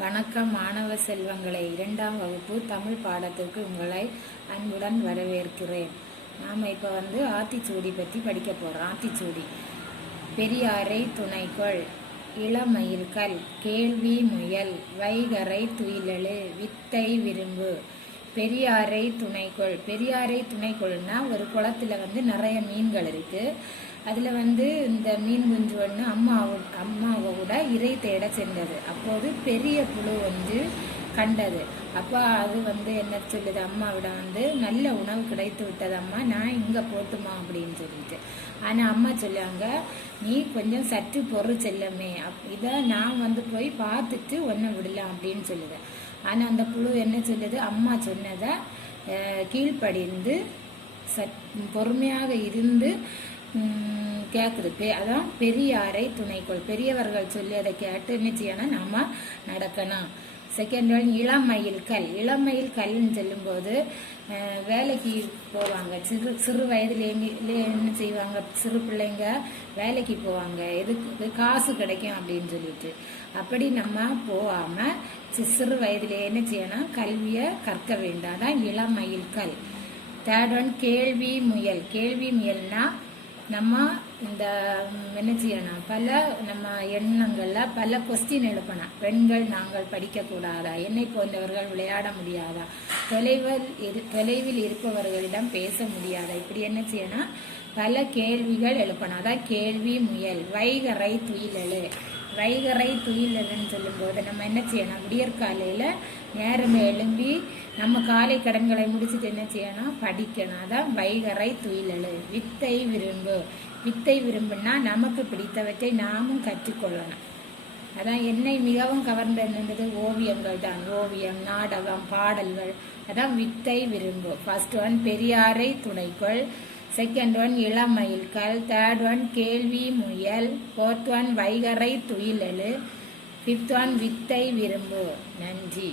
வணக்கம் மாணவ செல்வங்களை. இரண்டாம் வகுப்பு தமிழ் பாடத்திற்கு உங்களை அன்புடன் வரவேற்கிறேன். நாம் இப்போ வந்து ஆத்திச்சூடி பற்றி படிக்க போகிறோம் ஆத்திச்சூடி. பெரியாரை துணைக்கொள் இளமயிர்கள் கேள்வி முயல் வைகரை துயிலழு வித்தை விரும்பு. பெரியாரை துணைக்கொள். பெரியாரை துணைக்கொள்னா ஒரு குளத்தில் வந்து நிறைய மீன்கள் இருக்குது அதில் வந்து இந்த மீன் குஞ்சு ஒன்று அம்மாவு அம்மாவை இறை தேட சென்றது. அப்போது பெரிய புழு வந்து கண்டது. அப்போ அது வந்து என்ன சொல்லுது? அம்மாவிடம் வந்து நல்ல உணவு கிடைத்து விட்டது அம்மா நான் இங்கே போட்டுமா அப்படின்னு சொல்லிட்டு. ஆனால் அம்மா சொல்லுவாங்க நீ கொஞ்சம் சற்று பொறு செல்லமே. அப் இதை நான் வந்து போய் பார்த்துட்டு ஒன்றை விடலாம் அப்படின்னு சொல்லுது. ஆனால் அந்த புழு என்ன சொல்லுது? அம்மா சொன்னதை கீழ்ப்படிந்து சத் பொறுமையாக இருந்து கேட்குறதுக்கு அதான் பெரியாரை துணைக்கொள். பெரியவர்கள் சொல்லி அதை கேட்டு என்ன நம்ம நாம நடக்கணும். செகண்ட் ஒன் இளமயில் கல். இளமயில் கல்னு சொல்லும்போது வேலைக்கு போவாங்க. சிறு சிறு வயதுலேயே என்ன செய்வாங்க. சிறு பிள்ளைங்க வேலைக்கு போவாங்க. எதுக்கு காசு கிடைக்கும் அப்படின்னு சொல்லிட்டு. அப்படி நம்ம போகாமல் சிறு வயதிலே என்ன செய்யணும் கல்வியை கற்க வேண்டாம். தான் இளமயில் கல். தேர்ட் ஒன் கேள்வி முயல். கேள்வி முயல்னா நம்ம இந்த என்ன செய்யணும்? பல நம்ம எண்ணங்களில் பல கொஸ்டின் எழுப்பணும். பெண்கள் நாங்கள் படிக்கக்கூடாதா? என்னை போன்றவர்கள் விளையாட முடியாதா? தொலைவில் இரு தொலைவில் இருப்பவர்களிடம் பேச முடியாதா? இப்படி என்ன செய்யணும்? பல கேள்விகள் எழுப்பணும். அதான் கேள்வி முயல். வைகரை துயிலழு. ரைகரை துயிலன்னு சொல்லும்போது நம்ம என்ன செய்யணும்? விடியற்காலையில் நேரமே எழும்பி நம்ம காலை கடன்களை முடிச்சுட்டு என்ன செய்யணும்? படிக்கணும். அதான் வைகரை துயிலழு வித்தை விரும்பு. வித்தை விரும்புனா நமக்கு பிடித்தவற்றை நாமும் கற்றுக்கொள்ளணும். அதான் என்னை மிகவும் கவர்ந்த என்னது? ஓவியங்கள் தான். ஓவியம் நாடகம் பாடல்கள். அதான் வித்தை விரும்பு. ஃபர்ஸ்ட் ஒன் பெரியாரை துணைக்கொள். செகண்ட் ஒன் இளமயில்கள் தேர்ட் ஒன் கேள்வி முயல். ஃபோர்த் ஒன் வைகரை துயிலெழு. ஃபிஃப்த் ஒன் வித்தை விரும்பு. நன்றி.